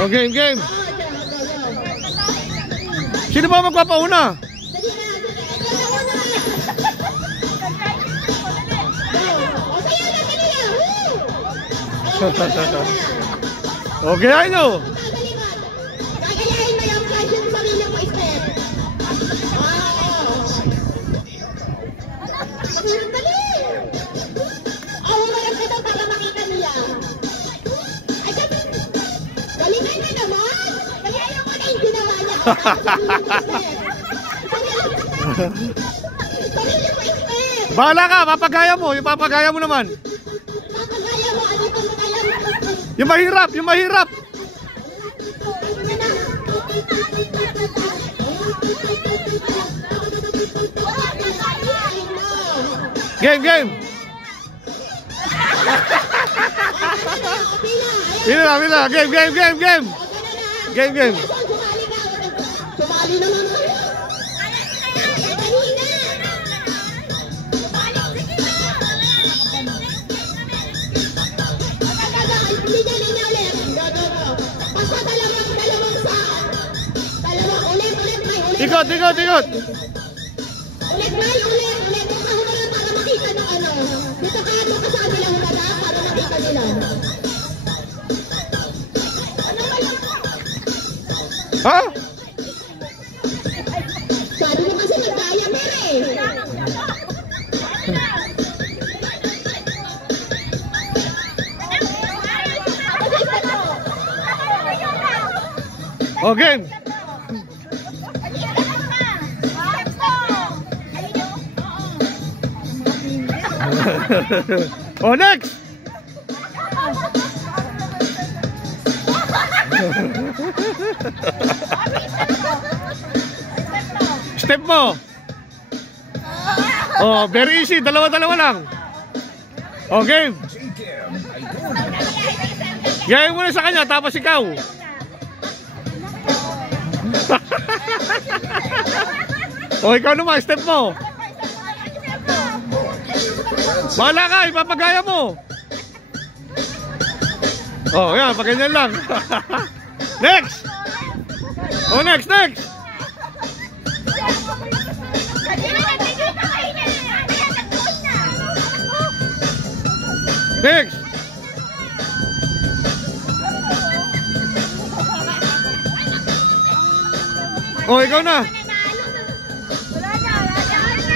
O, game, game. Sino ba magpapauna? Okay, I know. Gagayahin mo yung price yung sarili mo, step. Dali! Oo, mayroon ito para makita niya. Ay, galingan na naman. Kaya ayaw ko na yung ginawa niya. Sarili mo, step. Bahala ka, papagaya mo. Yung papagaya mo naman. Papagaya mo, ano ito mo kaya? Yung mahirap, yung mahirap. Game, game. Bila. Game, game, game, game. Game, game. Sumali naman kayo. Ikot. Ulit, May, ulit. Kung kahula para makita ng ano. Dito ka sa kanila humada para makita nila. Ha? Sabi mo kasi nagkaya, Mary. O, game. Oh, next. Step mo. Oh, very easy. Dalawa-dalawa lang. Oh, game. Gaya mo na sa kanya, tapos ikaw. Oh, ikaw naman, step mo. Bahala ka, ipapagaya mo. Oh, yan, paganyan lang. Next. Oh, next. Next. Oh, ikaw na.